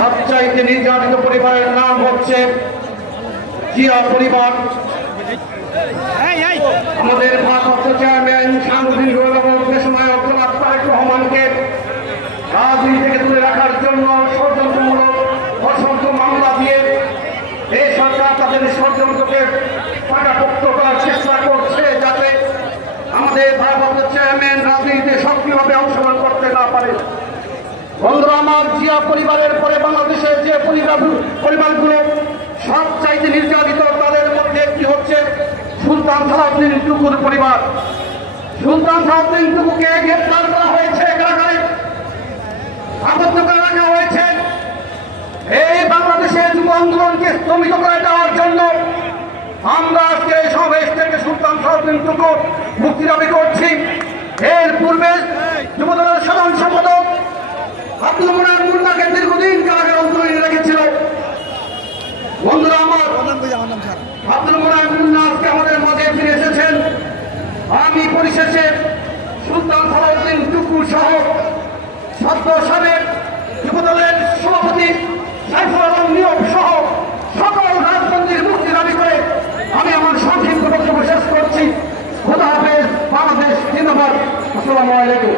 সবচাইতে নির্যাতিত পরিবারের নাম হচ্ছে জিয়া পরিবার। আমাদের ভারপ্রাপ্ত চেয়ারম্যান সাংগঠনিক এবং সময় জনাব তারেক রহমানকে রাজনীতি থেকে তুলে রাখার জন্য ষড়যন্ত্রমূলক অসংখ্য মামলা দিয়ে এই সরকার তাদের ষড়যন্ত্রকে পাকাপোক্ত করার চেষ্টা করছে যাতে আমাদের ভারপ্রাপ্ত চেয়ারম্যান রাজনীতিতে সক্রিয়ভাবে অংশগ্রহণ করতে না পারে। বন্ধুরা, আমার জিয়া পরিবারের পরে বাংলাদেশের যে পরিবার পরিবারগুলো সব চাইতে নির্যাতিত, তাদের মধ্যে একটি হচ্ছে সুলতান সালাউদ্দিন টুকুর পরিবার। সুলতান সালাউদ্দিন টুকুকে গ্রেপ্তার করা হয়েছে কারাগারে। আবদ্ধ করে রাখা হয়েছে। এই বাংলাদেশের যুব আন্দোলনকে স্তম্ভিত করে দেওয়ার জন্য আমরা আজকে এই সমাবেশ থেকে সুলতান সালাউদ্দিন টুকুর মুক্তি দাবি করছি। এর পূর্বে আমার আব্দুল মোনার মুন্না আমাদের মাঝে ফিরে এসেছেন। আমি পরিশেষে সুলতান সালাউদ্দিন টুকু সহ সদ্য সাবেক যুবদলের সভাপতি সাইফুল আলম নিয়োগ সহ সকল রাজবন্দীর মুক্তি দাবি করে আমি আমার সংক্ষিপ্ত বক্তব্য শেষ করছি। খোদা হাফেজ বাংলাদেশ জিন্দাবাদ। আসসালামু আলাইকুম।